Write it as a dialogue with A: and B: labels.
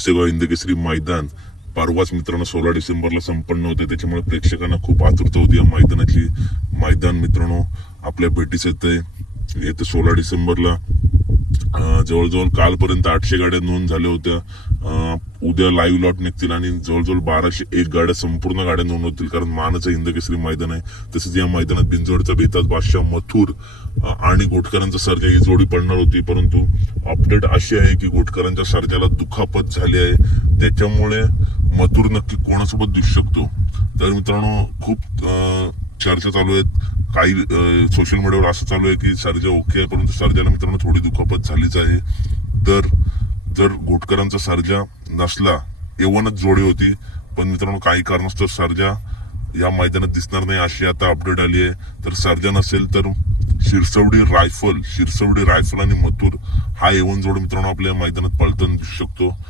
A: सेवा हिंदकेसरी मैदान. परवाच मित्रांनो सोळा डिसेंबरला संपन्न होते. त्याच्यामुळे प्रेक्षकांना खूप आतुरता होती या मैदानाची. मैदान मित्रांनो आपल्या भेटीस येते येते सोळा डिसेंबरला जवळजवळ कालपर्यंत आठशे गाड्या नोंद झाल्या होत्या. उद्या लाईव्ह लॉट निघतील आणि जवळजवळ बाराशे एक गाड्या संपूर्ण गाड्या नोंद होतील. कारण मानाचं हिंदकेसरी मैदान आहे. तसेच या मैदानात बिंजोडचा बेताज बादशाह मथुर आणि गोटकरांचा सर्जा ही जोडी पडणार होती. परंतु अपडेट अशी आहे की गोटकरांच्या सर्जाला दुखापत झाली आहे. त्याच्यामुळे मथुर नक्की कोणासोबत दिसू शकतो? तर मित्रांनो खूप चर्चा चालू आहेत. काही सोशल मीडियावर असं चालू आहे की सर्जा ओके आहे परंतु सर्जाला मित्रांनो थोडी दुखापत झालीच आहे. तर जर घोटकरांचा सर्जा नसला एवनच जोडी होती. पण मित्रांनो काही कारणास्तव सर्जा या मैदानात दिसणार नाही अशी आता अपडेट आली आहे. तर सर्जा नसेल तर शिरसवडी रायफल शिरसवडी रायफल आणि मथुर हा एवन जोड मित्रांनो आपल्या मैदानात पळताना दिसू शकतो.